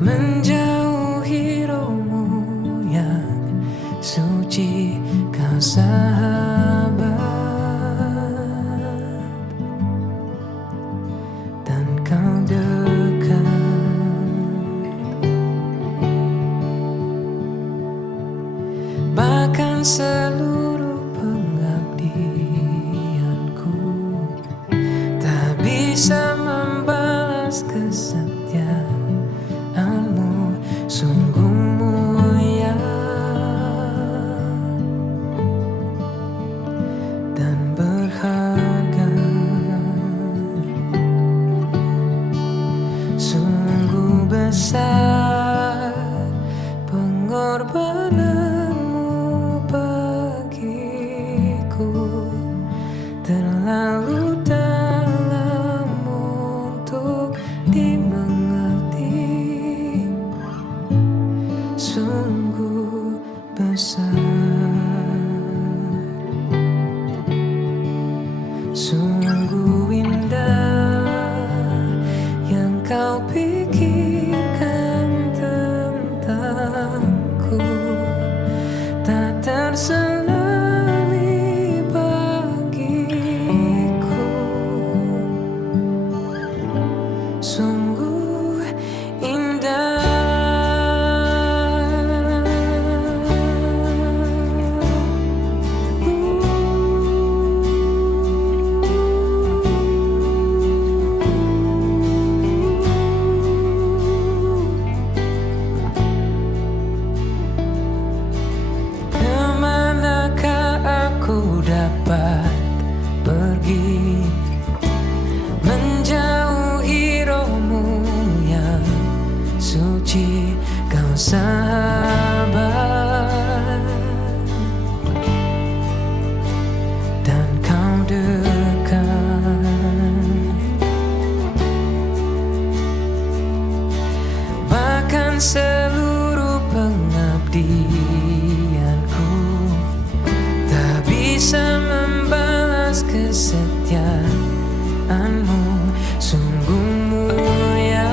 Menjauhi rohmu yang suci, kau sahabat, dan kau dekat. Bahkan seluruh pengabdianku tak bisa membalas kesetiaanmu. Sungguh mulia dan berharga, sungguh besar pengorbananmu bagiku, terlalu dalam untuk dimengerti. Sungguh besar, sungguh indah yang kau pikirkan tentangku, tak terselami bagiku. Sungguh indah. Dapat pergi menjauhi rohmu yang suci, kau sahabat, dan kau dekat. Bahkan seluruh pengabdianku tak bisa membalas kesetiaanmu. Sungguh mulia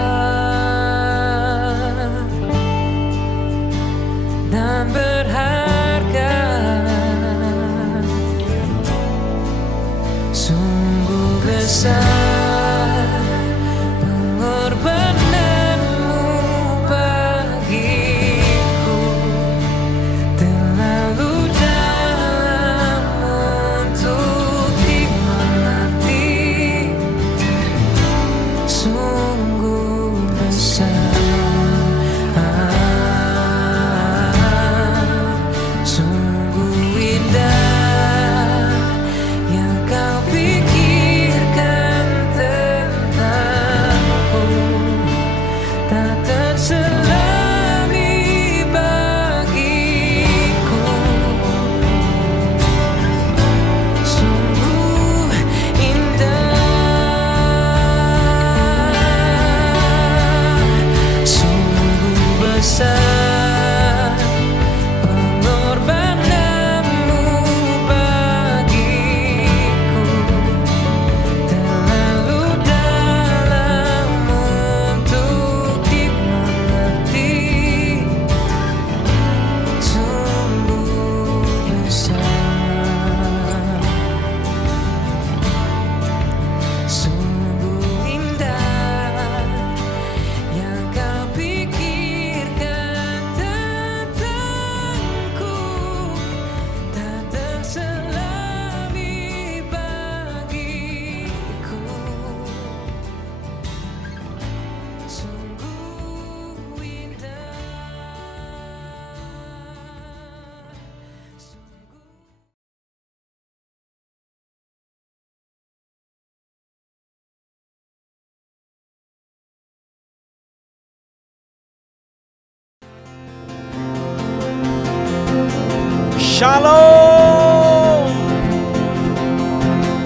Shalom.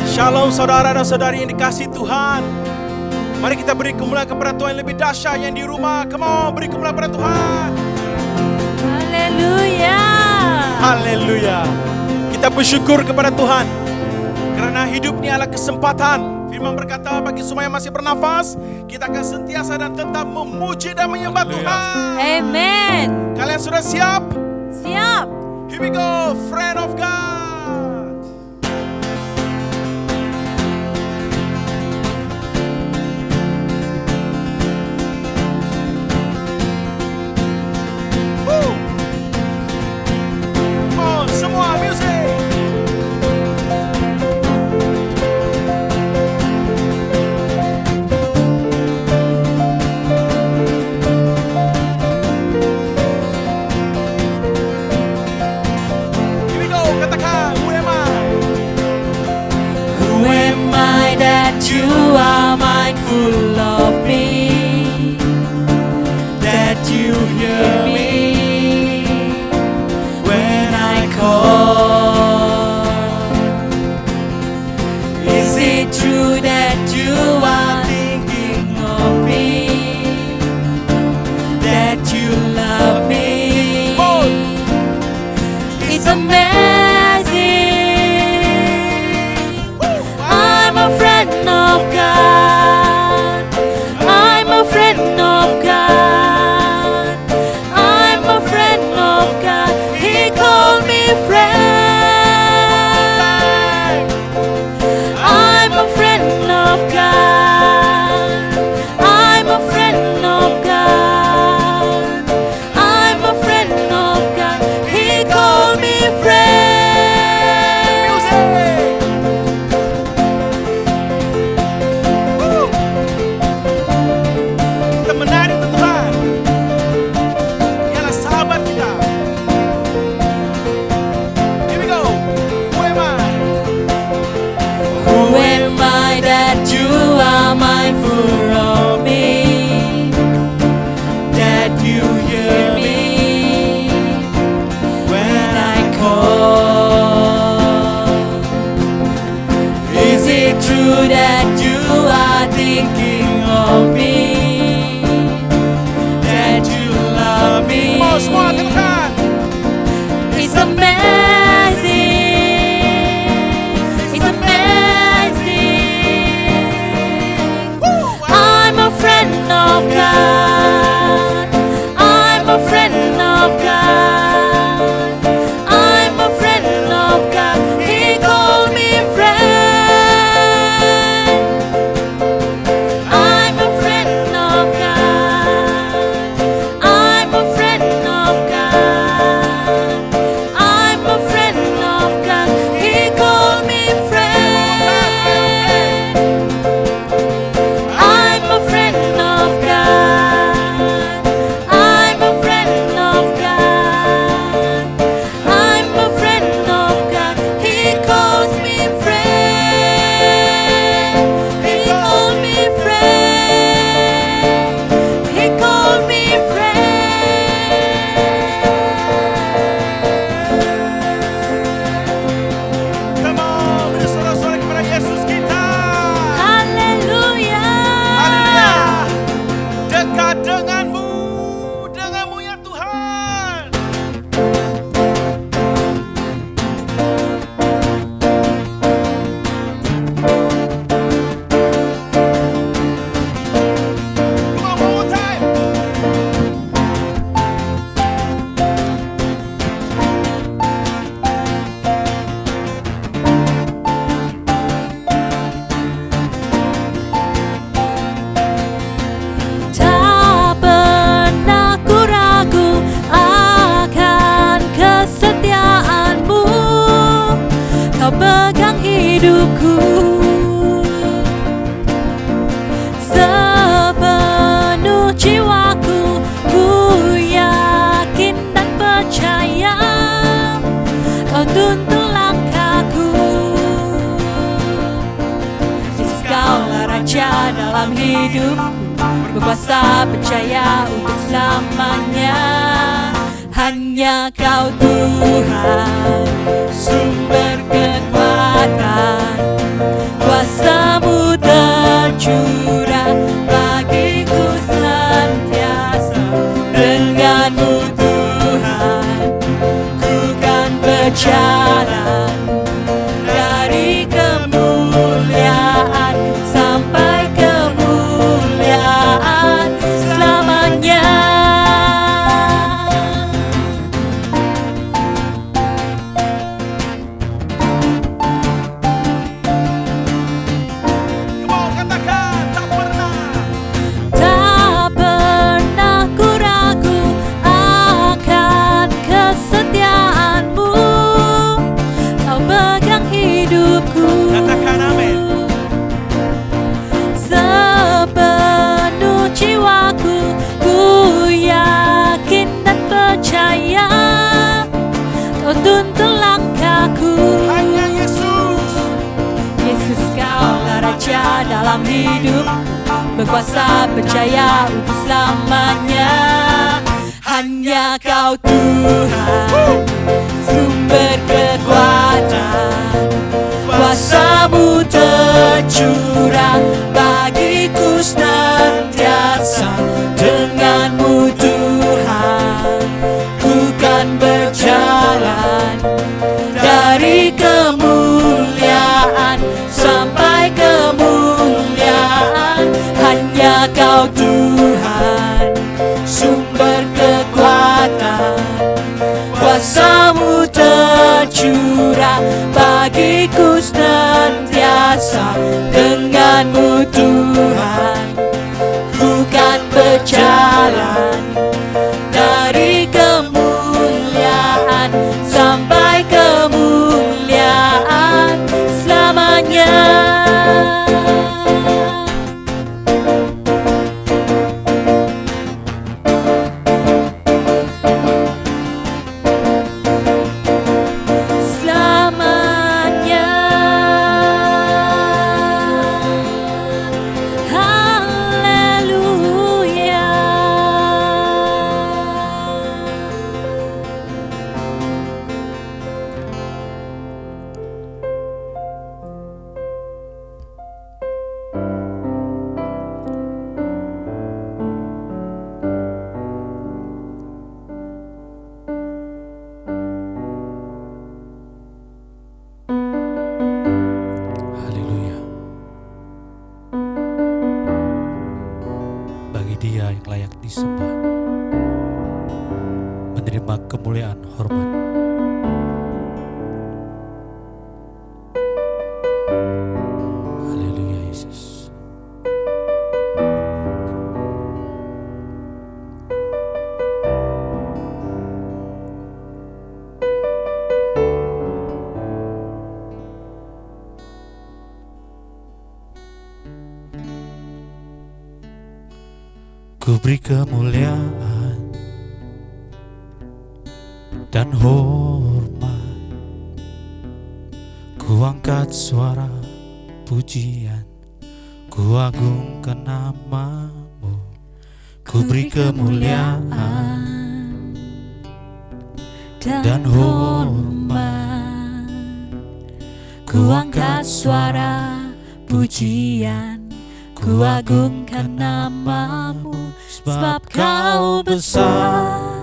Shalom saudara dan saudari yang dikasihi Tuhan. Mari kita beri kemuliaan kepada Tuhan yang lebih dahsyat yang di rumah. Come on, beri kemuliaan kepada Tuhan. Haleluya. Haleluya. Kita bersyukur kepada Tuhan karena hidup ini adalah kesempatan. Firman berkata bagi semua yang masih bernafas, kita akan sentiasa dan tetap memuji dan menyembah Tuhan. Amen. Kalian sudah siap? Siap. Here we go, friend of God. Woo. Come on, semua music. You are mindful of me, that you hear me when I call. Is it true that you are thinking of me, that you love me? It's amazing. I'm a friend of God. I'm a friend of God. I'm a friend of God. He called me friend. I'm a friend of God. I'm a friend of God. I'm a friend of God. He called me friend. Mindful of me, that you hear me when I call. Is it true that you are thinking of me, that you love me? It's amazing. It's amazing. I'm a friend of God. I'm a friend of God. I'm a friend of God. He called me friend. I'm a friend of God. I'm a friend of God. I'm a friend of God. He called me friend. I'm a friend of God. I'm a friend of God. I'm a friend of God. He calls me friend. He called me friend. He called me friend. Come on, beri sorak-sorai kepada Yesus kita. Haleluya. Haleluya. Dekat denganmu ya Tuhan. Come on, one more time. Tak pernah ku ragu akan kesetiaanmu. Kau pegang hidupku sepenuh jiwaku. Ku yakin dan percaya Kau tuntun langkahku. Yesus, Kaulah Raja dalam hidupku, berkuasa percaya untuk selamanya. Hanya Kau Tuhan. tercurah bagiku senantiasa. Denganmu Tuhan, ku kan berjalan dari kemuliaan sampai kemuliaan selamanya. Mau katakan tak pernah. Tak pernah ku ragu akan kesetiaanmu. Kau pegang hidupku. Katakan amin. Sepenuh jiwaku, ku yakin dan percaya Kau tuntun langkahku. Hanya Yesus. Yesus, Kaulah Raja dalam hidup, berkuasa berjaya untuk selamanya. Hanya Kau Tuhan, sumber kekuatan. Kuasa-Mu tercurah bagiku senantiasa. Denganmu Tuhan, ku kan berjalan dari kemuliaan sampai kemuliaan. Hanya Kau Tuhan, sumber kekuatan. Kuasa-Mu tercurah bagiku senantiasa. Denganmu Tuhan, ku kan berjalan dari kemuliaan sampai kemuliaan selamanya. Selamanya. Haleluya. Haleluya. Bagi Dia yang layak disembah, menerima kemuliaan hormat. Haleluya Yesus. Ku beri kemuliaan dan hormat. Ku angkat suara pujian, ku agungkan nama-Mu. Ku beri kemuliaan dan hormat. Ku angkat suara pujian, ku agungkan nama-Mu. Sebab Kau besar,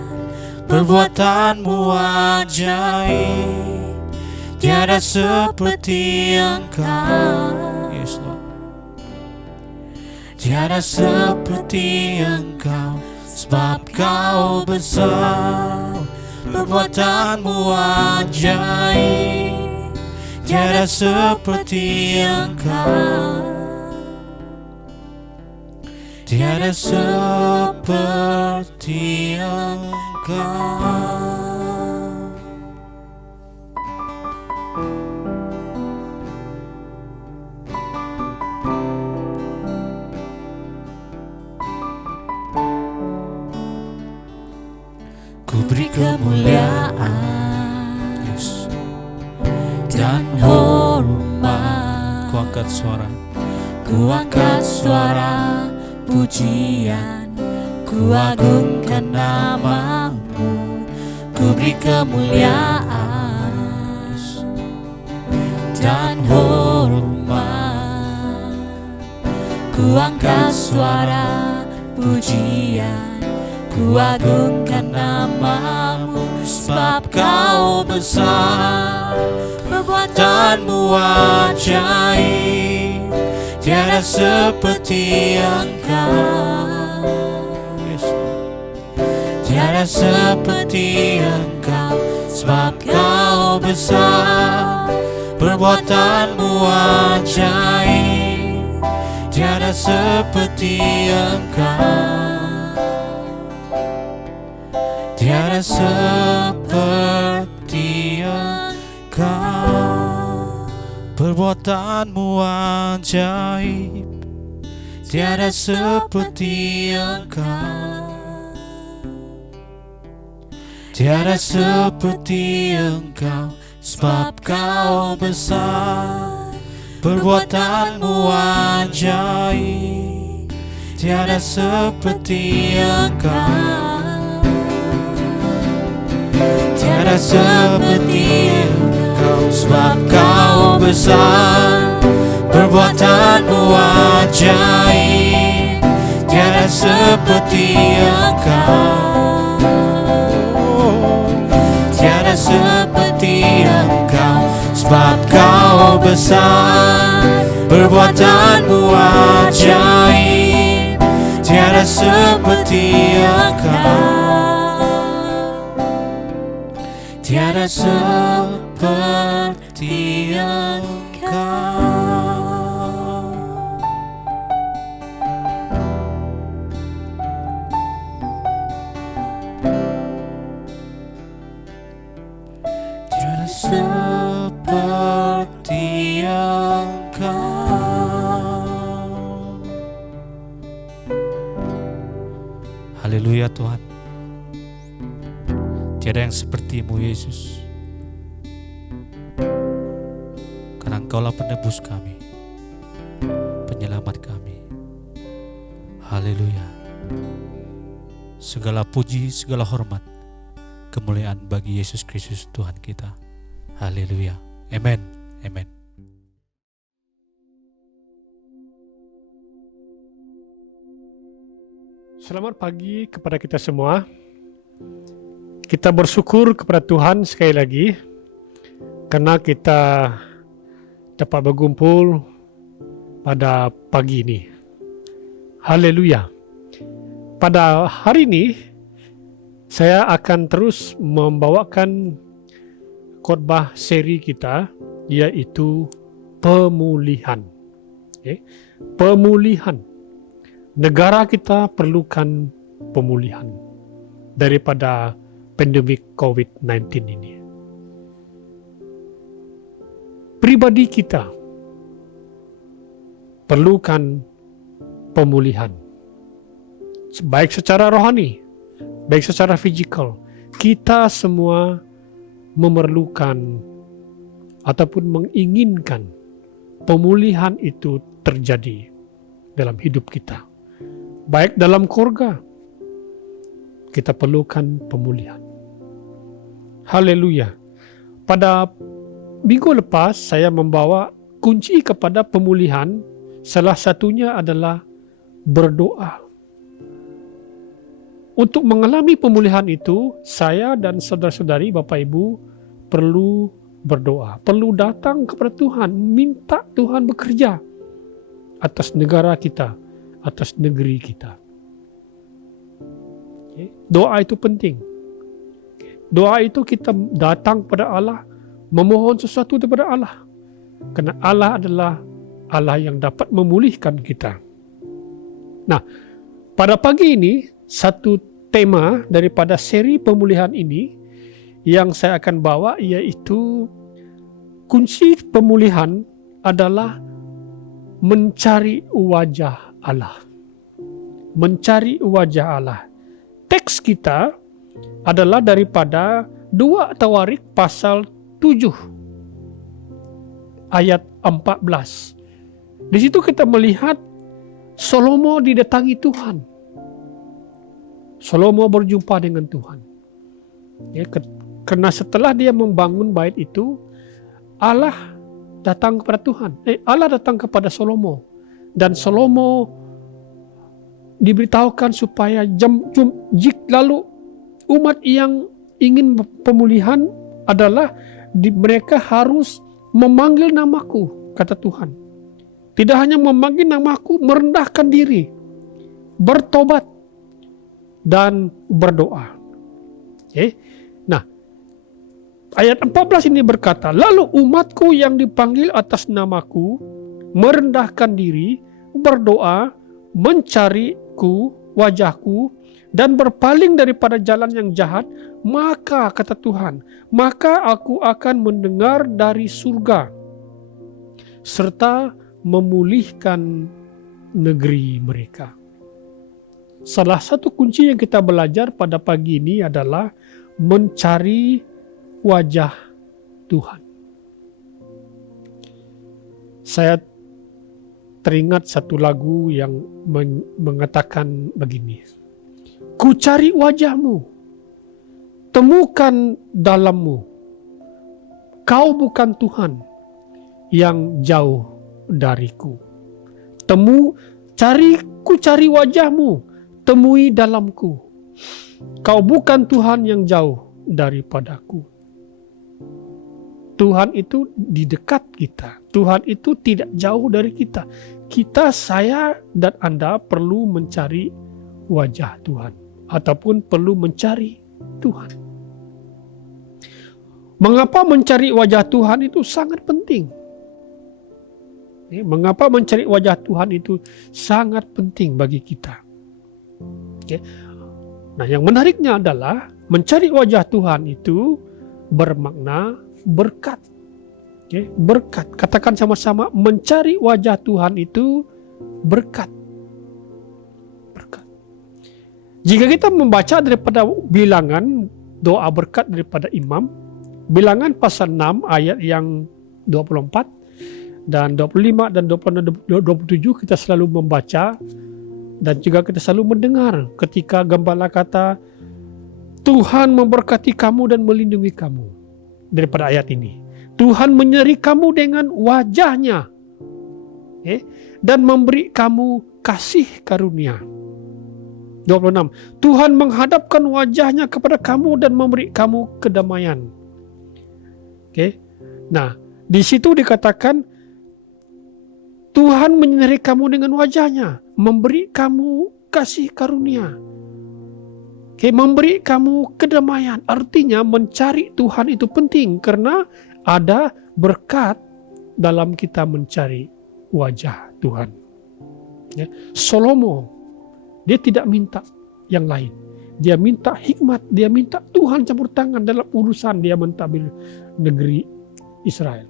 perbuatan-Mu ajaib, tiada seperti Engkau. Yes, Lord. Tiada seperti Engkau. Sebab Kau besar, perbuatan-Mu ajaib, tiada seperti Engkau. Tiada seperti Engkau. Ku beri kemuliaan, yes, dan hormat. Ku angkat suara, ku angkat suara pujian, ku agungkan nama-Mu. Ku beri kemuliaan dan hormat. ku angkat suara pujian, ku agungkan namamu, sebab kau besar, perbuatanmu ajaib, tiada seperti Engkau. Tiada seperti Engkau, sebab kau besar, perbuatanmu ajaib, tiada seperti Engkau. Tiada seperti Engkau, perbuatanmu ajaib, tiada seperti Engkau. Tiada seperti Engkau, sebab kau besar, perbuatanmu ajaib, tiada seperti Engkau. Tiada seperti Engkau, sebab kau besar, perbuatanmu ajaib, tiada seperti Engkau. Tiada seperti Engkau, sebab kau besar, perbuatanmu ajaib, tiada seperti Engkau. Tiada seperti Engkau. Seperti Engkau. Haleluya Tuhan. Tiada yang seperti-Mu Yesus. Karena Engkaulah penebus kami, penyelamat kami. Haleluya. Segala puji, segala hormat, kemuliaan bagi Yesus Kristus Tuhan kita. Haleluya. Amen. Amen. Selamat pagi kepada kita semua. Kita bersyukur kepada Tuhan sekali lagi karena kita dapat berkumpul pada pagi ini. Haleluya. Pada hari ini saya akan terus membawakan khotbah seri kita, yaitu pemulihan. Pemulihan. Negara kita perlukan pemulihan daripada pandemik COVID-19 ini. Pribadi kita perlukan pemulihan, baik secara rohani, baik secara fisikal. Kita semua memerlukan ataupun menginginkan pemulihan itu terjadi dalam hidup kita. Baik dalam keluarga, kita perlukan pemulihan. Haleluya. Pada minggu lepas saya membawa kunci kepada pemulihan. Salah satunya adalah berdoa. Untuk mengalami pemulihan itu, saya dan saudara-saudari, Bapak Ibu, perlu berdoa. Perlu datang kepada Tuhan, minta Tuhan bekerja atas negara kita, atas negeri kita. Doa itu penting. Doa itu kita datang kepada Allah, memohon sesuatu daripada Allah. Karena Allah adalah Allah yang dapat memulihkan kita. Nah, pada pagi ini, satu tema daripada seri pemulihan ini yang saya akan bawa, yaitu kunci pemulihan adalah mencari wajah Allah. Mencari wajah Allah. Teks kita adalah daripada 2 Tawarik pasal 7 ayat 14. Di situ kita melihat Salomo didatangi Tuhan. Salomo berjumpa dengan Tuhan. Karena setelah dia membangun bait itu, Allah datang kepada Tuhan. Allah datang kepada Salomo Dan Salomo diberitahukan supaya lalu umat yang ingin pemulihan adalah mereka harus memanggil namaku, kata Tuhan. Tidak hanya memanggil namaku, merendahkan diri, bertobat, dan berdoa. Nah, ayat 14 ini berkata, lalu umatku yang dipanggil atas namaku, merendahkan diri, berdoa, mencariku, wajahku, dan berpaling daripada jalan yang jahat, maka, kata Tuhan, maka aku akan mendengar dari surga, serta memulihkan negeri mereka. Salah satu kunci yang kita belajar pada pagi ini adalah mencari wajah Tuhan. Saya teringat satu lagu yang mengatakan begini. Ku cari wajahmu, temukan dalammu. Kau bukan Tuhan yang jauh dariku. Ku cari wajahmu, temui dalamku. Kau bukan Tuhan yang jauh daripadaku. Tuhan itu di dekat kita. Tuhan itu tidak jauh dari kita. Saya dan Anda perlu mencari wajah Tuhan. Ataupun perlu mencari Tuhan. Mengapa mencari wajah Tuhan itu sangat penting? Mengapa mencari wajah Tuhan itu sangat penting bagi kita? Nah, yang menariknya adalah mencari wajah Tuhan itu bermakna berkat. Berkat. Katakan sama-sama, mencari wajah Tuhan itu berkat. Berkat. Jika kita membaca daripada bilangan doa berkat daripada imam, bilangan pasal 6 ayat yang 24 dan 25 dan 27 kita selalu membaca dan juga kita selalu mendengar ketika gembala kata Tuhan memberkati kamu dan melindungi kamu. Daripada ayat ini, Tuhan menyeri kamu dengan wajahnya dan memberi kamu kasih karunia. 26, Tuhan menghadapkan wajahnya kepada kamu dan memberi kamu kedamaian. Nah, di situ dikatakan Tuhan menyeri kamu dengan wajahnya, memberi kamu kasih karunia, memberi kamu kedamaian. Artinya mencari Tuhan itu penting karena ada berkat dalam kita mencari wajah Tuhan. Salomo, dia tidak minta yang lain. Dia minta hikmat, dia minta Tuhan campur tangan dalam urusan dia mentadbir negeri Israel.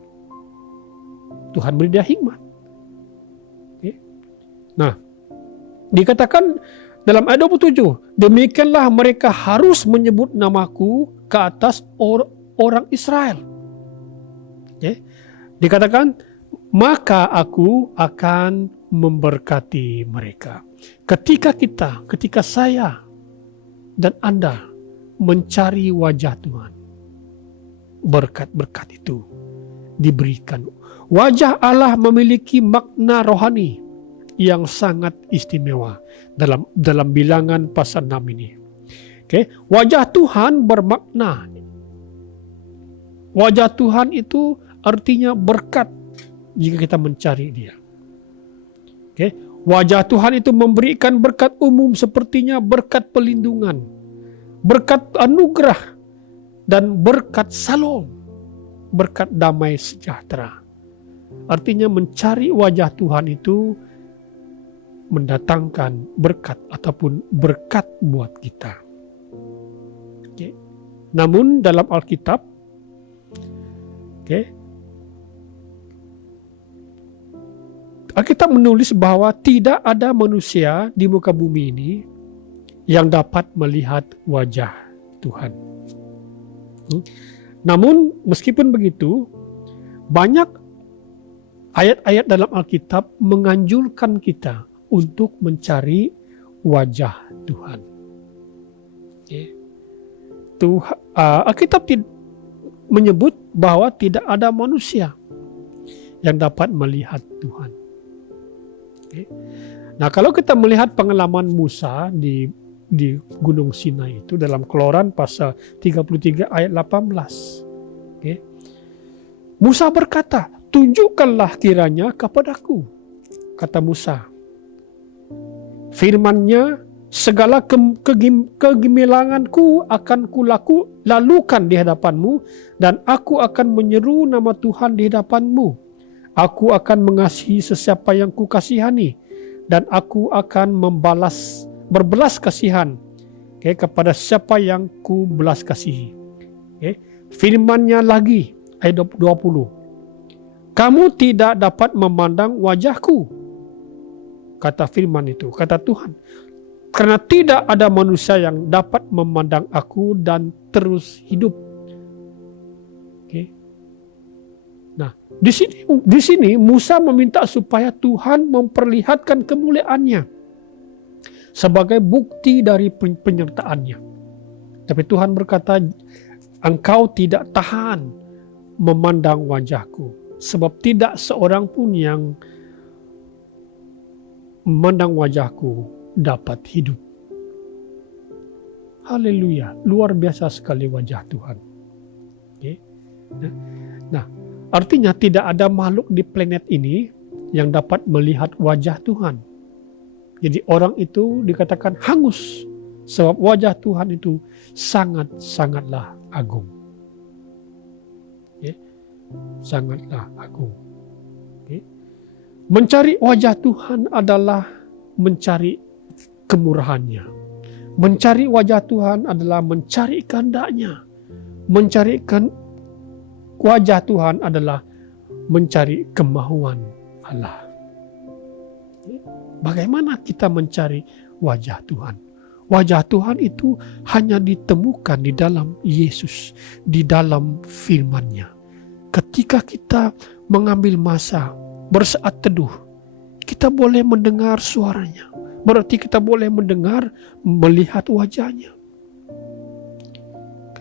Tuhan beri dia hikmat. Nah, dikatakan dalam ayat 27, demikianlah mereka harus menyebut namaku ke atas orang Israel. Dikatakan, maka aku akan memberkati mereka. Ketika saya dan Anda mencari wajah Tuhan, berkat-berkat itu diberikan. Wajah Allah memiliki makna rohani yang sangat istimewa dalam bilangan pasal 6 ini. Wajah Tuhan bermakna. Wajah Tuhan itu artinya berkat jika kita mencari dia. Wajah Tuhan itu memberikan berkat umum sepertinya berkat pelindungan, berkat anugerah, dan berkat salom, berkat damai sejahtera. Artinya mencari wajah Tuhan itu mendatangkan berkat ataupun berkat buat kita. Namun dalam Alkitab, Alkitab menulis bahwa tidak ada manusia di muka bumi ini yang dapat melihat wajah Tuhan. Namun meskipun begitu, banyak ayat-ayat dalam Alkitab menganjurkan kita untuk mencari wajah Tuhan. Alkitab menyebut bahwa tidak ada manusia yang dapat melihat Tuhan. Oke. Nah, kalau kita melihat pengalaman Musa di Gunung Sinai itu dalam Keluaran pasal 33 ayat 18. Oke. Musa berkata, "Tunjukkanlah kiranya kepadaku," kata Musa. "Firman-Nya, segala kegemilanganku akan lalukan di hadapanmu, dan aku akan menyeru nama Tuhan di hadapanmu. Aku akan mengasihi sesiapa yang kukasihani, dan aku akan berbelas kasihan kepada siapa yang ku belas kasihi." Firman-Nya lagi, ayat 20. "Kamu tidak dapat memandang wajahku," kata firman itu, kata Tuhan, "karena tidak ada manusia yang dapat memandang aku dan terus hidup." Nah, di sini Musa meminta supaya Tuhan memperlihatkan kemuliaannya sebagai bukti dari penyertaannya. Tapi Tuhan berkata, "Engkau tidak tahan memandang wajahku, sebab tidak seorang pun yang memandang wajahku dapat hidup." Haleluya, luar biasa sekali wajah Tuhan. Nah, artinya tidak ada makhluk di planet ini yang dapat melihat wajah Tuhan. Jadi orang itu dikatakan hangus, sebab wajah Tuhan itu sangatlah agung. Sangatlah agung. Mencari wajah Tuhan adalah mencari kemurahannya. Mencari wajah Tuhan adalah mencari kehendak-Nya. Mencari wajah Tuhan adalah mencari kemahuan Allah. Bagaimana kita mencari wajah Tuhan? Wajah Tuhan itu hanya ditemukan di dalam Yesus, di dalam firman-Nya. Ketika kita mengambil masa bersaat teduh, kita boleh mendengar suaranya. Berarti kita boleh mendengar, melihat wajahnya.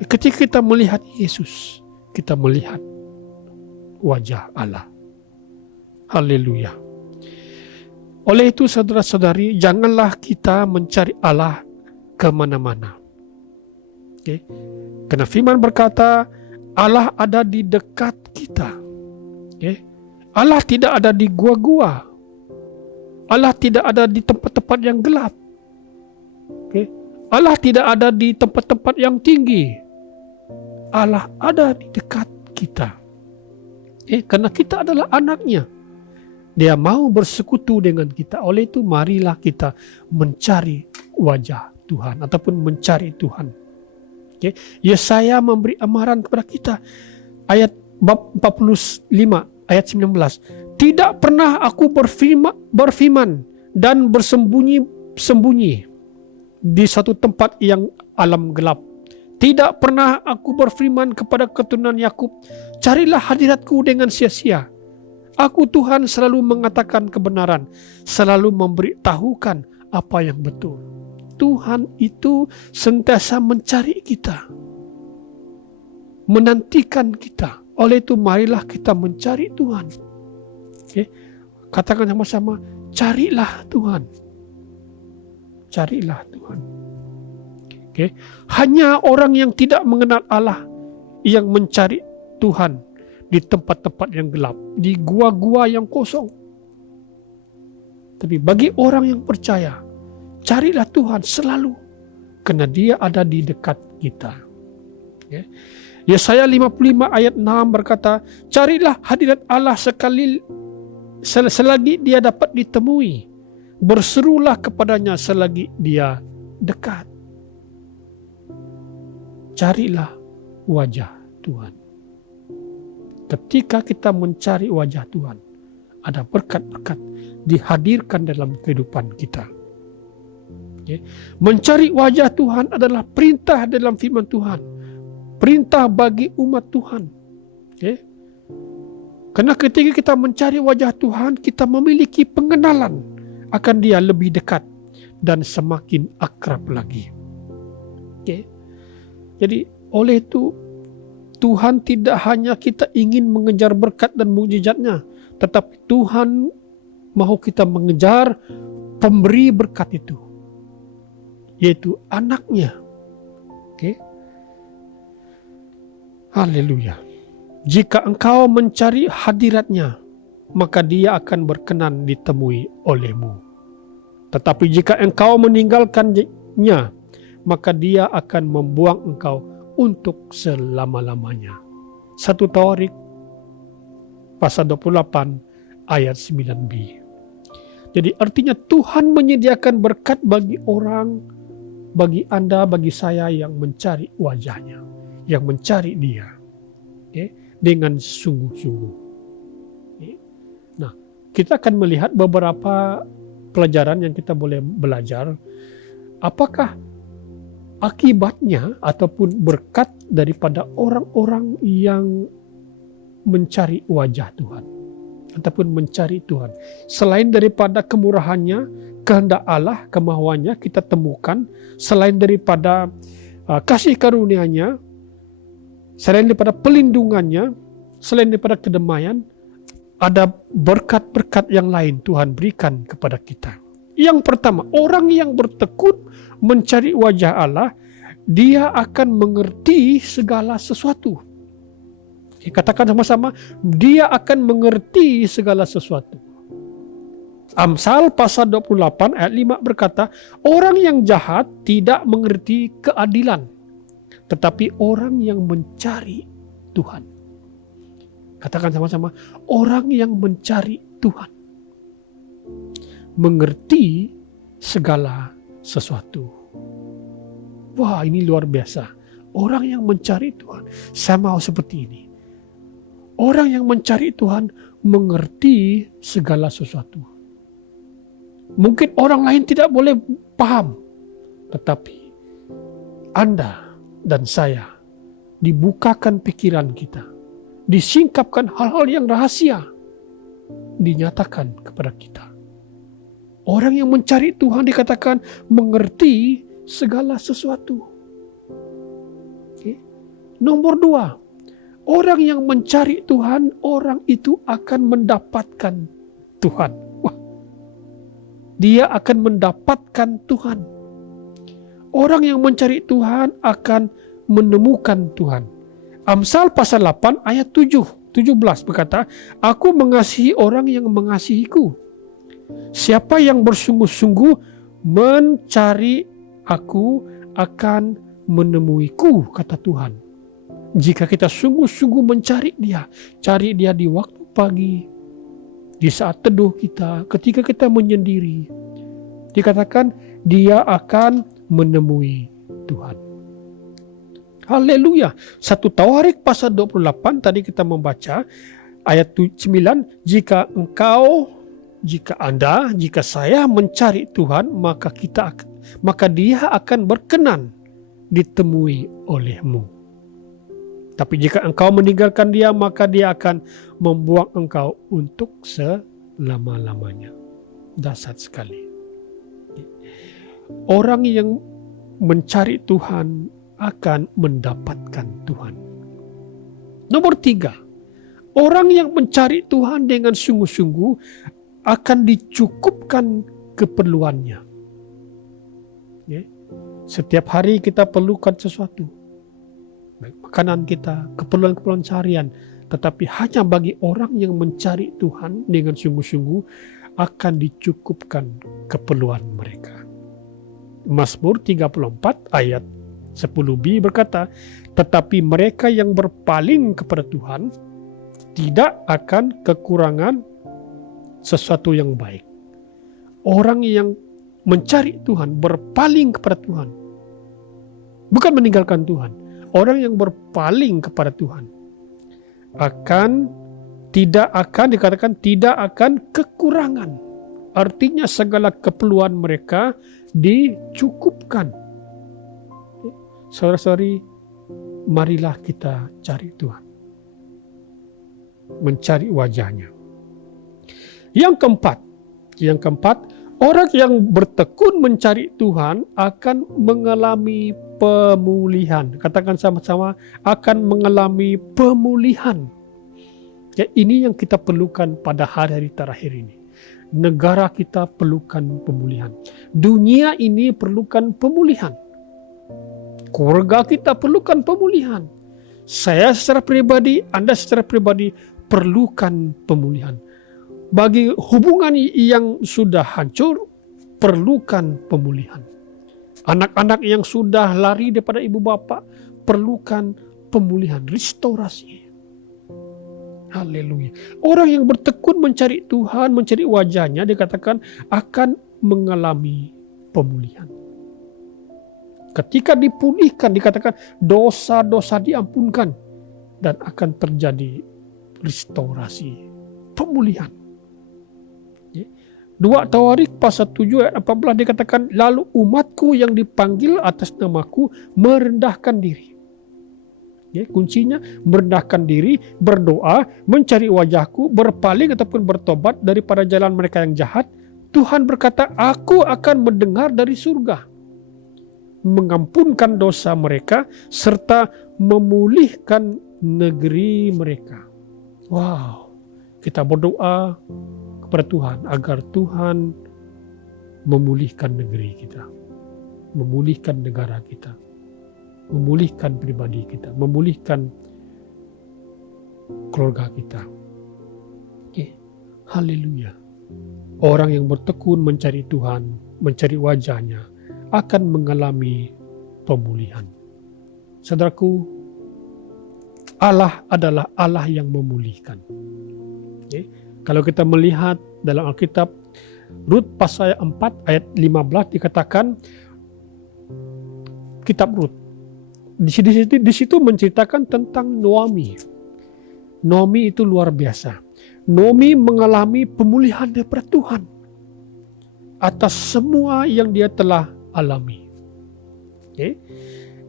Ketika kita melihat Yesus, kita melihat wajah Allah. Haleluya. Oleh itu saudara-saudari, janganlah kita mencari Allah kemana-mana. Karena firman berkata, Allah ada di dekat kita. Allah tidak ada di gua-gua. Allah tidak ada di tempat-tempat yang gelap. Allah tidak ada di tempat-tempat yang tinggi. Allah ada di dekat kita. Karena kita adalah anaknya. Dia mau bersekutu dengan kita. Oleh itu marilah kita mencari wajah Tuhan ataupun mencari Tuhan. Yesaya memberi amaran kepada kita. Ayat bab 45 ayat 19. "Tidak pernah aku berfirman dan bersembunyi-sembunyi di satu tempat yang alam gelap. Tidak pernah aku berfirman kepada keturunan Yakub, carilah hadiratku dengan sia-sia. Aku Tuhan selalu mengatakan kebenaran, selalu memberitahukan apa yang betul." Tuhan itu sentiasa mencari kita, menantikan kita. Oleh itu marilah kita mencari Tuhan. Katakan sama-sama, carilah Tuhan. Carilah Tuhan. Hanya orang yang tidak mengenal Allah yang mencari Tuhan di tempat-tempat yang gelap, di gua-gua yang kosong. Tapi bagi orang yang percaya, carilah Tuhan selalu, karena Dia ada di dekat kita. Yesaya 55 ayat 6 berkata, "Carilah hadirat Allah selagi Dia dapat ditemui. Berserulah kepadanya selagi Dia dekat." Carilah wajah Tuhan. Ketika kita mencari wajah Tuhan, ada berkat-berkat dihadirkan dalam kehidupan kita. Mencari wajah Tuhan adalah perintah dalam firman Tuhan. Perintah bagi umat Tuhan. Karena ketika kita mencari wajah Tuhan, kita memiliki pengenalan akan Dia lebih dekat dan semakin akrab lagi. Jadi oleh itu Tuhan tidak hanya kita ingin mengejar berkat dan mukjizatnya, tetapi Tuhan mau kita mengejar pemberi berkat itu, yaitu anaknya. Oke. Haleluya. Jika engkau mencari hadiratnya, maka dia akan berkenan ditemui olehmu. Tetapi jika engkau meninggalkannya, maka dia akan membuang engkau untuk selama-lamanya. 1 Tawarik pasal 28 ayat 9b. Jadi artinya Tuhan menyediakan berkat bagi orang, bagi Anda, bagi saya yang mencari wajahnya, yang mencari dia, dengan sungguh-sungguh. Nah, kita akan melihat beberapa pelajaran yang kita boleh belajar. Apakah akibatnya ataupun berkat daripada orang-orang yang mencari wajah Tuhan ataupun mencari Tuhan, selain daripada kemurahannya, kehendak Allah, kemauannya kita temukan, selain daripada kasih karunia-Nya, selain daripada pelindungannya, selain daripada kedamaian, ada berkat-berkat yang lain Tuhan berikan kepada kita. Yang pertama, orang yang bertekun mencari wajah Allah, dia akan mengerti segala sesuatu. Katakan sama-sama, dia akan mengerti segala sesuatu. Amsal pasal 28 ayat 5 berkata, orang yang jahat tidak mengerti keadilan, tetapi orang yang mencari Tuhan. Katakan sama-sama, orang yang mencari Tuhan mengerti segala sesuatu. Wah, ini luar biasa. Orang yang mencari Tuhan, saya mau seperti ini. Orang yang mencari Tuhan mengerti segala sesuatu. Mungkin orang lain tidak boleh paham, tetapi Anda dan saya dibukakan pikiran kita, disingkapkan hal-hal yang rahasia, dinyatakan kepada kita. Orang yang mencari Tuhan dikatakan mengerti segala sesuatu. Nomor 2, orang yang mencari Tuhan, orang itu akan mendapatkan Tuhan. Wah, dia akan mendapatkan Tuhan. Orang yang mencari Tuhan akan menemukan Tuhan. Amsal pasal 8 ayat 17 berkata, aku mengasihi orang yang mengasihiku. Siapa yang bersungguh-sungguh mencari aku akan menemuiku, kata Tuhan. Jika kita sungguh-sungguh mencari dia, cari dia di waktu pagi, di saat teduh kita, ketika kita menyendiri, dikatakan dia akan menemui Tuhan. Haleluya. 1 Tawarik pasal 28 tadi kita membaca ayat 9, jika Anda, jika saya mencari Tuhan, maka dia akan berkenan ditemui olehmu. Tapi jika engkau meninggalkan dia, maka dia akan membuang engkau untuk selama-lamanya. Dahsyat sekali. Orang yang mencari Tuhan akan mendapatkan Tuhan. Nomor 3, orang yang mencari Tuhan dengan sungguh-sungguh akan dicukupkan keperluannya. Setiap hari kita perlukan sesuatu. Baik makanan kita, keperluan-keperluan seharian. Tetapi hanya bagi orang yang mencari Tuhan dengan sungguh-sungguh akan dicukupkan keperluan mereka. Mazmur 34 ayat 10b berkata, tetapi mereka yang berpaling kepada Tuhan tidak akan kekurangan sesuatu yang baik. Orang yang mencari Tuhan, berpaling kepada Tuhan, bukan meninggalkan Tuhan. Orang yang berpaling kepada Tuhan dikatakan tidak akan kekurangan. Artinya segala keperluan mereka dicukupkan. Saudara-saudari, marilah kita cari Tuhan, mencari wajahnya. Yang keempat, orang yang bertekun mencari Tuhan akan mengalami pemulihan. Katakan sama-sama, akan mengalami pemulihan. Ya, ini yang kita perlukan pada hari-hari terakhir ini. negara kita perlukan pemulihan. Dunia ini perlukan pemulihan. Keluarga kita perlukan pemulihan. Saya secara pribadi, Anda secara pribadi perlukan pemulihan. Bagi hubungan yang sudah hancur, perlukan pemulihan. Anak-anak yang sudah lari daripada ibu bapa, perlukan pemulihan, restorasi. Haleluya. Orang yang bertekun mencari Tuhan, mencari wajahnya, dikatakan akan mengalami pemulihan. Ketika dipulihkan, dikatakan dosa-dosa diampunkan dan akan terjadi restorasi, pemulihan. 2 Tawarik pasal 7 ayat 14 dikatakan, lalu umatku yang dipanggil atas namaku merendahkan diri. Kuncinya merendahkan diri, berdoa, mencari wajahku, berpaling ataupun bertobat daripada jalan mereka yang jahat. Tuhan berkata, aku akan mendengar dari surga, mengampunkan dosa mereka, serta memulihkan negeri mereka. Wow, kita berdoa kepada Tuhan agar Tuhan memulihkan negeri kita, memulihkan negara kita, memulihkan pribadi kita, memulihkan keluarga kita. Haleluya. Orang yang bertekun mencari Tuhan, mencari wajahnya, akan mengalami pemulihan. Saudaraku, Allah adalah Allah yang memulihkan. Kalau kita melihat dalam Alkitab, Rut pasal 4 ayat 15 dikatakan, kitab Rut, di situ menceritakan tentang Naomi. Naomi itu luar biasa. Naomi mengalami pemulihan daripada Tuhan atas semua yang dia telah alami.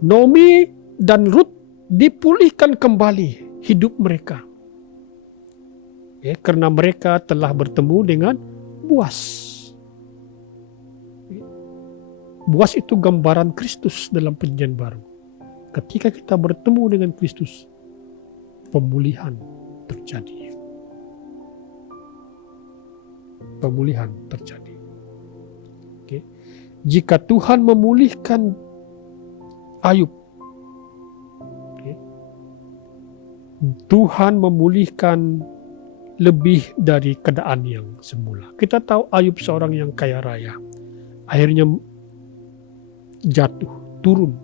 Naomi dan Rut dipulihkan kembali hidup mereka. Karena mereka telah bertemu dengan Boas. Boas itu gambaran Kristus dalam Perjanjian Baru. Ketika kita bertemu dengan Kristus, pemulihan terjadi. Pemulihan terjadi. Jika Tuhan memulihkan Ayub, Tuhan memulihkan lebih dari keadaan yang semula. Kita tahu Ayub seorang yang kaya raya. Akhirnya jatuh, turun.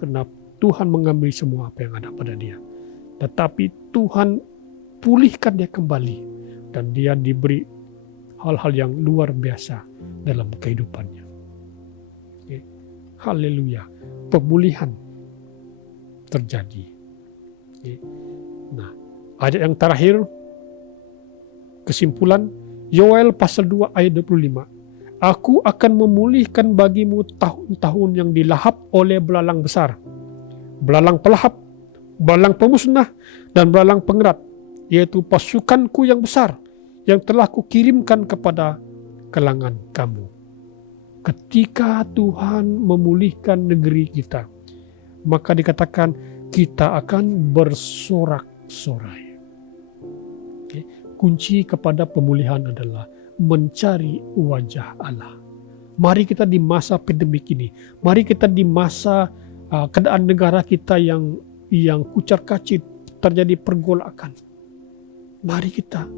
Karena Tuhan mengambil semua apa yang ada pada dia. Tetapi Tuhan pulihkan dia kembali. Dan dia diberi hal-hal yang luar biasa dalam kehidupannya. Haleluya. Pemulihan terjadi. Nah, ayat yang terakhir, kesimpulan, Yoel pasal 2 ayat 25. Aku akan memulihkan bagimu tahun-tahun yang dilahap oleh belalang besar, belalang pelahap, belalang pemusnah, dan belalang pengerat, yaitu pasukanku yang besar, yang telah kukirimkan kepada kalangan kamu. Ketika Tuhan memulihkan negeri kita, maka dikatakan kita akan bersorak-sorai. Kunci kepada pemulihan adalah mencari wajah Allah. Mari kita di masa pandemik ini, mari kita di masa keadaan negara kita yang kucar-kacir, terjadi pergolakan. Mari kita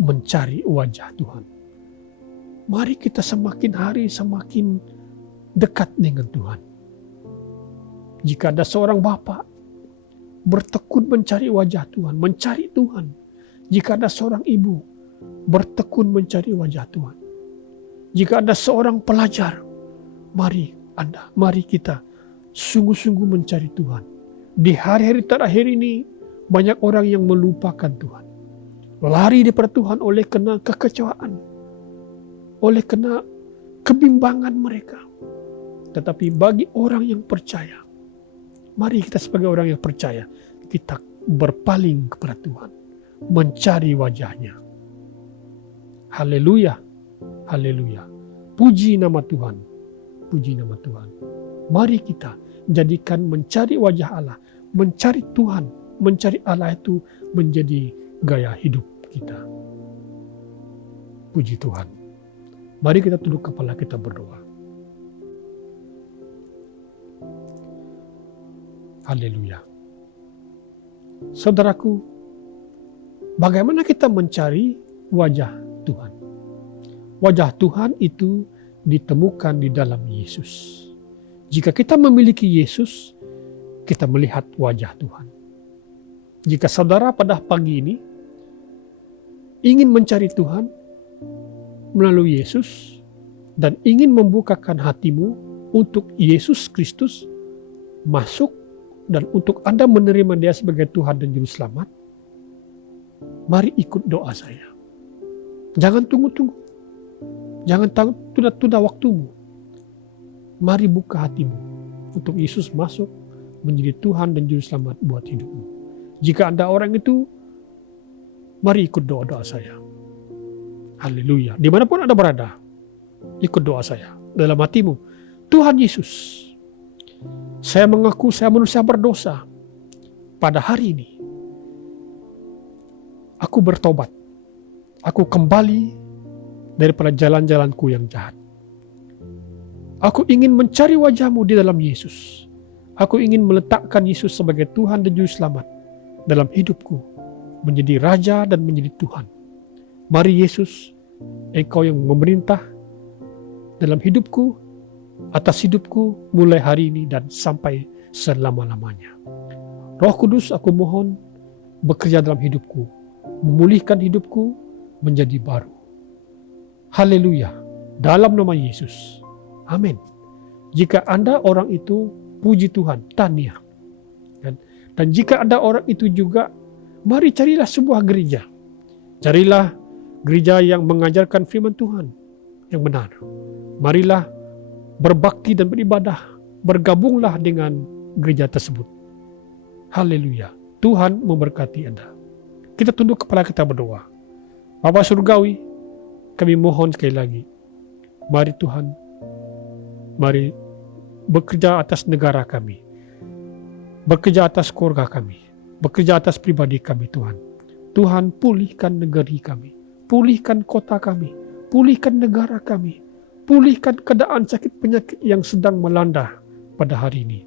mencari wajah Tuhan. Mari kita semakin hari semakin dekat dengan Tuhan. Jika ada seorang bapa bertekun mencari wajah Tuhan, mencari Tuhan. Jika ada seorang ibu bertekun mencari wajah Tuhan. Jika ada seorang pelajar, mari kita sungguh-sungguh mencari Tuhan. Di hari-hari terakhir ini, banyak orang yang melupakan Tuhan. Lari daripada Tuhan oleh kena kekecewaan, oleh kena kebimbangan mereka. Tetapi bagi orang yang percaya, mari kita sebagai orang yang percaya, kita berpaling kepada Tuhan, mencari wajahnya. Haleluya, haleluya. Puji nama Tuhan, puji nama Tuhan. Mari kita jadikan mencari wajah Allah, mencari Tuhan, mencari Allah itu menjadi gaya hidup kita. Puji Tuhan. Mari kita tunduk kepala, kita berdoa. Haleluya. Saudaraku, bagaimana kita mencari wajah Tuhan? Wajah Tuhan itu ditemukan di dalam Yesus. Jika kita memiliki Yesus, kita melihat wajah Tuhan. Jika saudara pada pagi ini ingin mencari Tuhan melalui Yesus dan ingin membukakan hatimu untuk Yesus Kristus masuk dan untuk Anda menerima Dia sebagai Tuhan dan Juru Selamat, mari ikut doa saya. Jangan tunggu-tunggu. Jangan tunda-tunda waktumu. Mari buka hatimu untuk Yesus masuk menjadi Tuhan dan Juru Selamat buat hidupmu. Jika Anda orang itu, mari ikut doa-doa saya. Haleluya. Dimanapun Anda berada, ikut doa saya. Dalam hatimu, Tuhan Yesus, saya mengaku saya manusia berdosa. Pada hari ini, aku bertobat. Aku kembali daripada jalan-jalanku yang jahat. Aku ingin mencari wajah-Mu di dalam Yesus. Aku ingin meletakkan Yesus sebagai Tuhan dan Juru Selamat dalam hidupku, menjadi Raja dan menjadi Tuhan. Mari Yesus, Engkau yang memerintah dalam hidupku, atas hidupku mulai hari ini dan sampai selama-lamanya. Roh Kudus, aku mohon bekerja dalam hidupku, memulihkan hidupku menjadi baru. Haleluya. Dalam nama Yesus. Amin. Jika Anda orang itu, puji Tuhan, tahniah. Dan jika ada orang itu juga, mari carilah sebuah gereja. Carilah gereja yang mengajarkan firman Tuhan yang benar. Marilah berbakti dan beribadah. Bergabunglah dengan gereja tersebut. Haleluya. Tuhan memberkati Anda. Kita tunduk kepala, kita berdoa. Bapa Surgawi, kami mohon sekali lagi. Mari Tuhan, mari bekerja atas negara kami. Bekerja atas keluarga kami, bekerja atas pribadi kami Tuhan. Tuhan, pulihkan negeri kami, pulihkan kota kami, pulihkan negara kami, pulihkan keadaan sakit penyakit yang sedang melanda pada hari ini.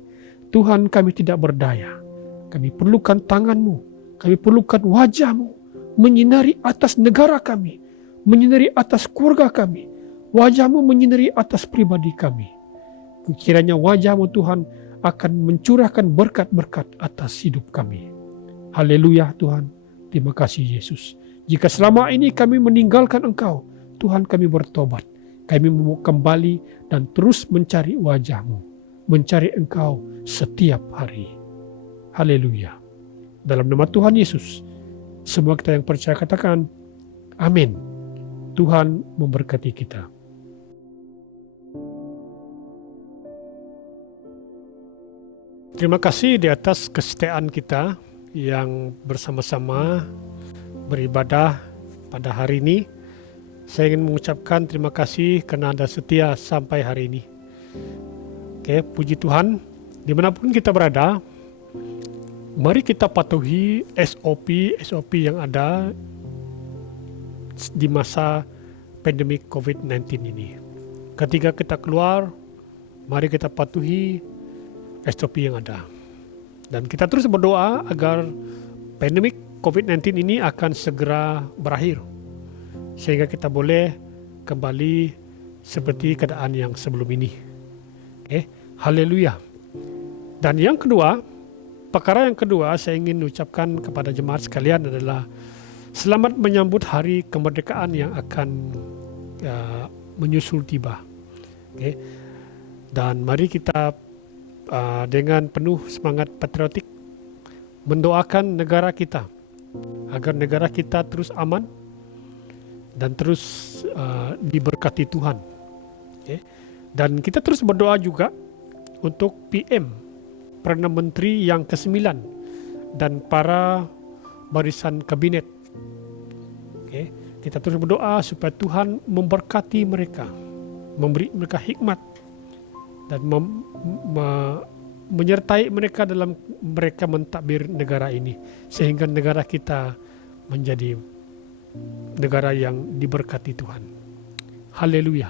Tuhan, kami tidak berdaya, kami perlukan tangan-Mu, kami perlukan wajah-Mu, menyinari atas negara kami, menyinari atas keluarga kami, wajah-Mu menyinari atas pribadi kami. Kiranya wajah-Mu Tuhan akan mencurahkan berkat-berkat atas hidup kami. Haleluya Tuhan. Terima kasih Yesus. Jika selama ini kami meninggalkan Engkau, Tuhan kami bertobat. Kami mau kembali dan terus mencari wajah-Mu. Mencari Engkau setiap hari. Haleluya. Dalam nama Tuhan Yesus, semua kita yang percaya katakan, amin. Tuhan memberkati kita. Terima kasih di atas kesetiaan kita yang bersama-sama beribadah pada hari ini. Saya ingin mengucapkan terima kasih karena Anda setia sampai hari ini. Oke, puji Tuhan. Dimanapun kita berada, mari kita patuhi SOP yang ada di masa pandemik COVID-19 ini. Ketika kita keluar, mari kita patuhi SOP yang ada. Dan kita terus berdoa agar pandemik COVID-19 ini akan segera berakhir. Sehingga kita boleh kembali seperti keadaan yang sebelum ini. Oke, haleluya. Dan yang kedua, perkara yang kedua saya ingin ucapkan kepada jemaat sekalian adalah selamat menyambut hari kemerdekaan yang akan menyusul tiba. Oke. Dan mari kita dengan penuh semangat patriotik mendoakan negara kita agar negara kita terus aman dan terus diberkati Tuhan. Okay. Dan kita terus berdoa juga untuk PM, Perdana Menteri yang ke-9 dan para barisan kabinet. Okay. Kita terus berdoa supaya Tuhan memberkati mereka, memberi mereka hikmat dan menyertai mereka dalam mereka mentadbir negara ini sehingga negara kita menjadi negara yang diberkati Tuhan. Haleluya.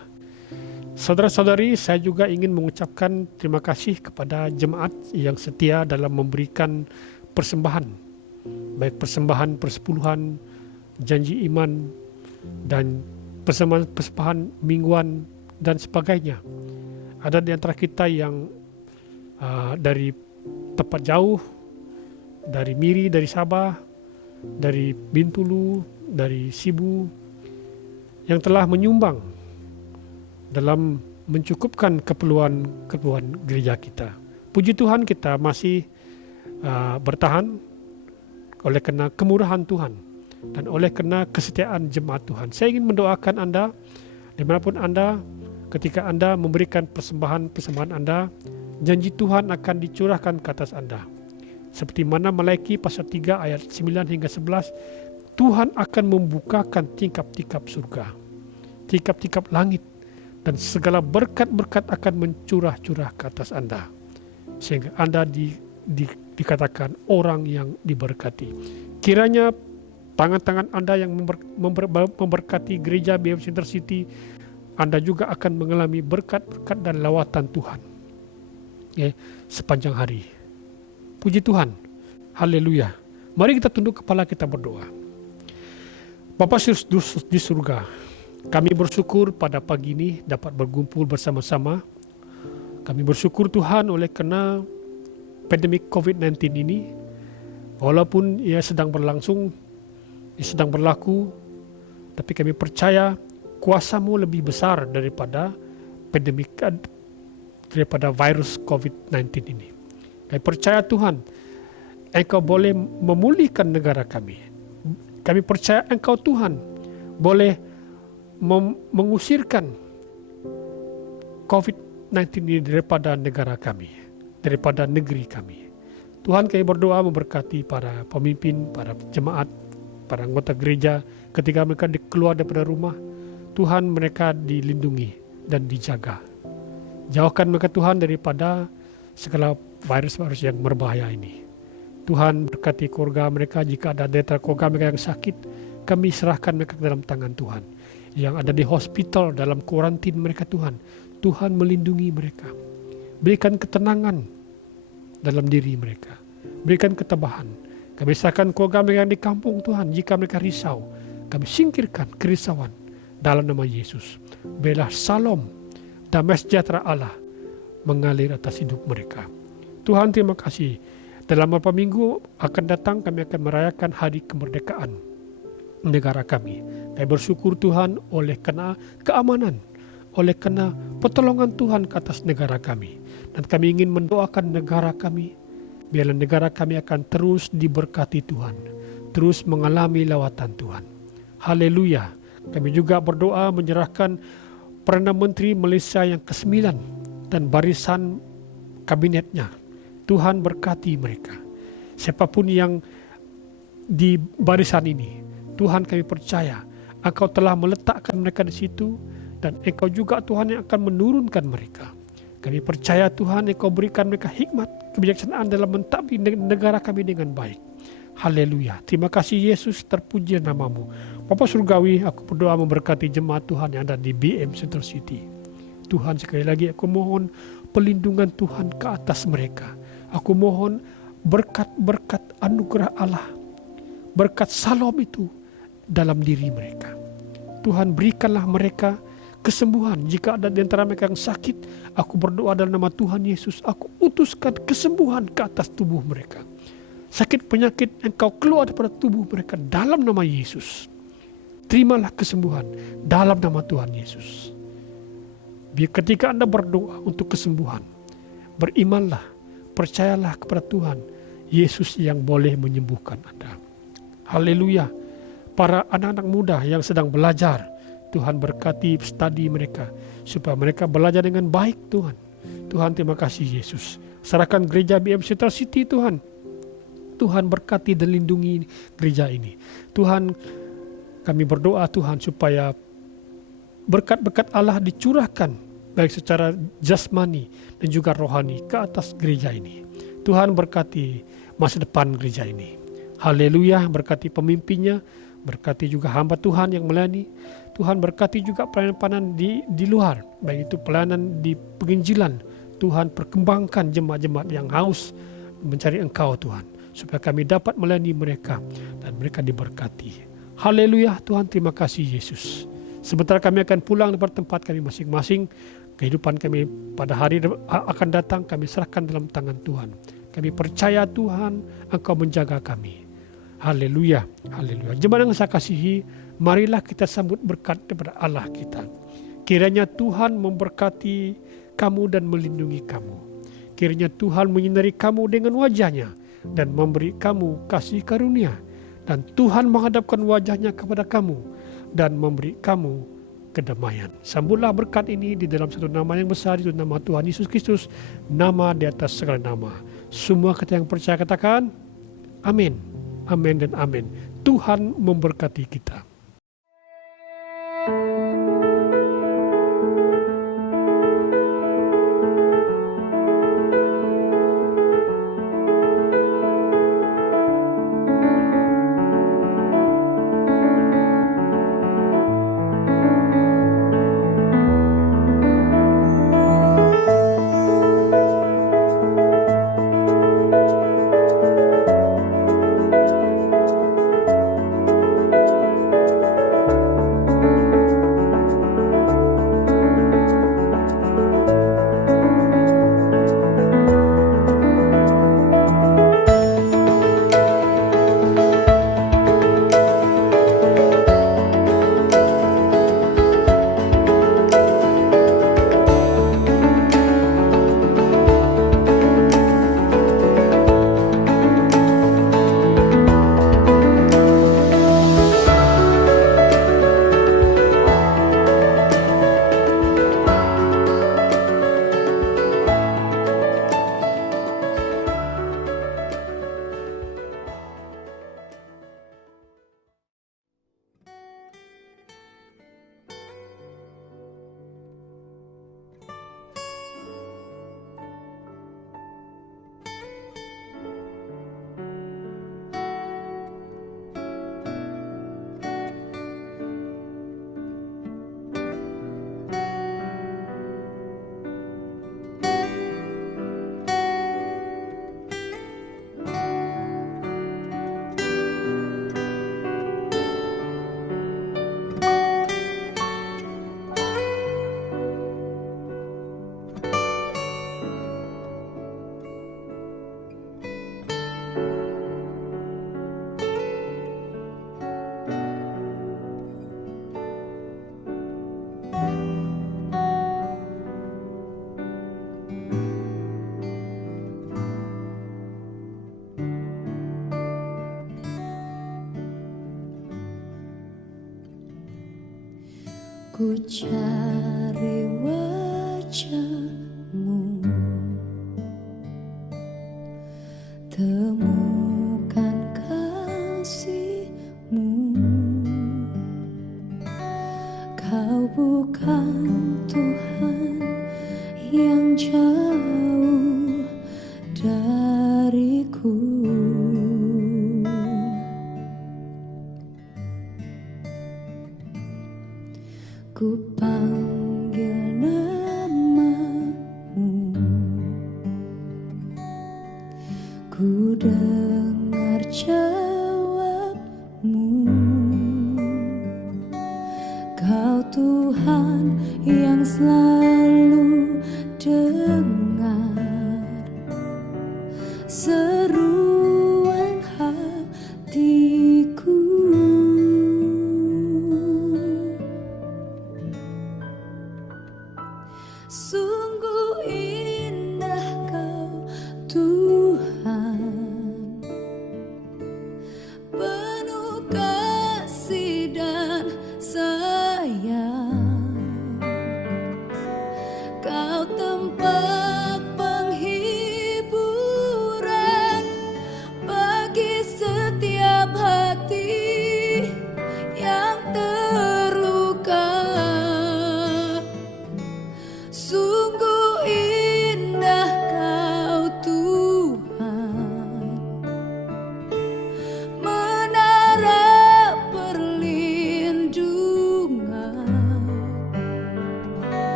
Saudara-saudari, saya juga ingin mengucapkan terima kasih kepada jemaat yang setia dalam memberikan persembahan, baik persembahan persepuluhan, janji iman, dan persembahan mingguan dan sebagainya. Ada di antara kita yang dari tempat jauh, dari Miri, dari Sabah, dari Bintulu, dari Sibu, yang telah menyumbang dalam mencukupkan keperluan gereja kita. Puji Tuhan, kita masih bertahan oleh karena kemurahan Tuhan dan oleh karena kesetiaan jemaat Tuhan. Saya ingin mendoakan Anda, dimanapun Anda, ketika Anda memberikan persembahan Anda, janji Tuhan akan dicurahkan ke atas Anda. Seperti mana Malaiki pasal 3 ayat 9 hingga 11, Tuhan akan membukakan tingkap-tingkap surga, tingkap-tingkap langit, dan segala berkat-berkat akan mencurah-curah ke atas Anda. Sehingga Anda dikatakan orang yang diberkati. Kiranya tangan-tangan Anda yang memberkati gereja BFC Intercity, Anda juga akan mengalami berkat-berkat dan lawatan Tuhan sepanjang hari. Puji Tuhan. Haleluya. Mari kita tunduk kepala, kita berdoa. Bapa di surga, kami bersyukur pada pagi ini dapat berkumpul bersama-sama. Kami bersyukur Tuhan oleh karena pandemik COVID-19 ini, walaupun ia sedang berlangsung, ia sedang berlaku, tapi kami percaya kuasa-Mu lebih besar daripada pandemik, daripada virus COVID-19 ini. Kami percaya Tuhan, Engkau boleh memulihkan negara kami. Kami percaya Engkau Tuhan boleh mengusirkan COVID-19 ini daripada negara kami, daripada negeri kami. Tuhan, kami berdoa memberkati para pemimpin, para jemaat, para anggota gereja ketika mereka keluar daripada rumah. Tuhan, mereka dilindungi dan dijaga. Jauhkan mereka Tuhan daripada segala virus-virus yang berbahaya ini. Tuhan, berkati keluarga mereka, jika ada antara keluarga mereka yang sakit, kami serahkan mereka ke dalam tangan Tuhan. Yang ada di hospital, dalam kuarantin mereka Tuhan, Tuhan melindungi mereka. Berikan ketenangan dalam diri mereka. Berikan ketabahan. Kami serahkan keluarga mereka yang di kampung Tuhan, jika mereka risau, kami singkirkan kerisauan dalam nama Yesus. Biarlah salam, damai sejahtera Allah mengalir atas hidup mereka. Tuhan, terima kasih. Dalam beberapa minggu akan datang, kami akan merayakan hari kemerdekaan negara kami. Kami bersyukur Tuhan oleh karena keamanan, oleh karena pertolongan Tuhan ke atas negara kami. Dan kami ingin mendoakan negara kami, biarlah negara kami akan terus diberkati Tuhan, terus mengalami lawatan Tuhan. Haleluya. Kami juga berdoa menyerahkan Perdana Menteri Malaysia yang ke-9 dan barisan kabinetnya. Tuhan berkati mereka. Siapapun yang di barisan ini, Tuhan, kami percaya Engkau telah meletakkan mereka di situ, dan Engkau juga Tuhan yang akan menurunkan mereka. Kami percaya Tuhan, Engkau berikan mereka hikmat, kebijaksanaan dalam mentadbir negara kami dengan baik. Haleluya. Terima kasih Yesus, terpuji nama-Mu. Bapa Surgawi, aku berdoa memberkati jemaat Tuhan yang ada di BM Central City. Tuhan, sekali lagi aku mohon pelindungan Tuhan ke atas mereka. Aku mohon berkat-berkat anugerah Allah, berkat salam itu dalam diri mereka. Tuhan, berikanlah mereka kesembuhan. Jika ada di antara mereka yang sakit, aku berdoa dalam nama Tuhan Yesus, aku utuskan kesembuhan ke atas tubuh mereka. Sakit penyakit Engkau keluar daripada tubuh mereka dalam nama Yesus. Terimalah kesembuhan dalam nama Tuhan Yesus. Biar ketika Anda berdoa untuk kesembuhan, berimanlah, percayalah kepada Tuhan Yesus yang boleh menyembuhkan Anda. Haleluya. Para anak-anak muda yang sedang belajar, Tuhan berkati studi mereka, supaya mereka belajar dengan baik Tuhan. Tuhan, terima kasih Yesus. Serahkan gereja BM Central City Tuhan. Tuhan berkati dan lindungi gereja ini. Tuhan, kami berdoa Tuhan supaya berkat-berkat Allah dicurahkan baik secara jasmani dan juga rohani ke atas gereja ini. Tuhan berkati masa depan gereja ini. Haleluya, berkati pemimpinnya, Berkati juga hamba Tuhan yang melayani. Tuhan berkati juga pelayanan di luar, baik itu pelayanan di penginjilan. Tuhan perkembangkan jemaat-jemaat yang haus mencari Engkau Tuhan, supaya kami dapat melayani mereka dan mereka diberkati. Haleluya Tuhan, terima kasih Yesus. Sebentar kami akan pulang ke tempat kami masing-masing. Kehidupan kami pada hari akan datang kami serahkan dalam tangan Tuhan. Kami percaya Tuhan, Engkau menjaga kami. Haleluya, haleluya. Jemaat yang saya kasihi, marilah kita sambut berkat daripada Allah kita. Kiranya Tuhan memberkati kamu dan melindungi kamu. Kiranya Tuhan menyinari kamu dengan wajah-Nya dan memberi kamu kasih karunia. Dan Tuhan menghadapkan wajah-Nya kepada kamu dan memberi kamu kedamaian. Sambutlah berkat ini di dalam satu nama yang besar, itu nama Tuhan Yesus Kristus, nama di atas segala nama. Semua kita yang percaya katakan, amin. Amin dan amin. Tuhan memberkati kita. Ku cari wajah-Mu, temukan kasih-Mu. Kau bukan Tuhan yang jauh dariku. Ku panggil nama-Mu, ku dengar jawab-Mu. Kau Tuhan yang selalu dengar seruan hatiku. Sungguh indah Kau Tuhan,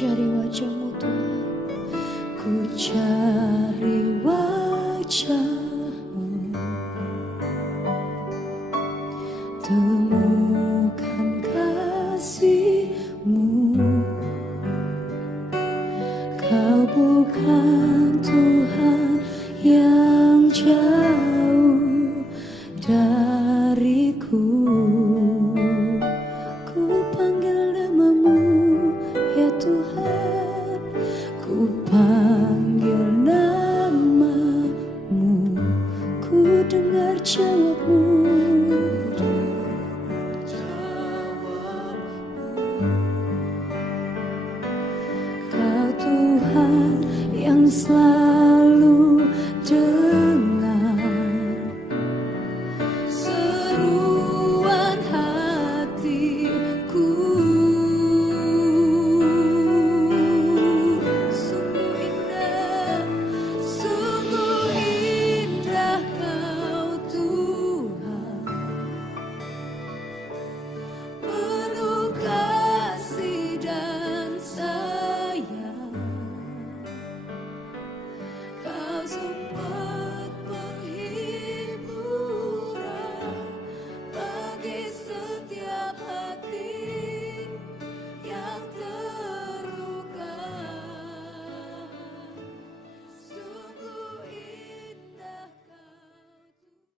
cari wajah-Mu Tuhan, ku cari wajah-Mu, temukan kasih-Mu. Kau bukan Tuhan yang jauh dariku. Ku panggil nama-Mu ya Tuhan, ku panggil nama-Mu, ku dengar jawab-Mu. Kau Tuhan yang selalu